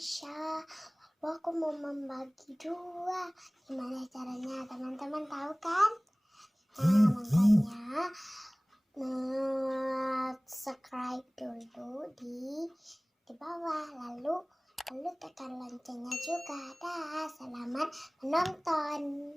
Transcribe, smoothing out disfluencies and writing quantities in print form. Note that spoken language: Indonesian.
Aisyah. Aku mau membagi dua. Gimana caranya? Teman-teman tahu kan? Teman-temannya subscribe dulu di bawah, lalu tekan loncengnya juga. Dah, selamat menonton.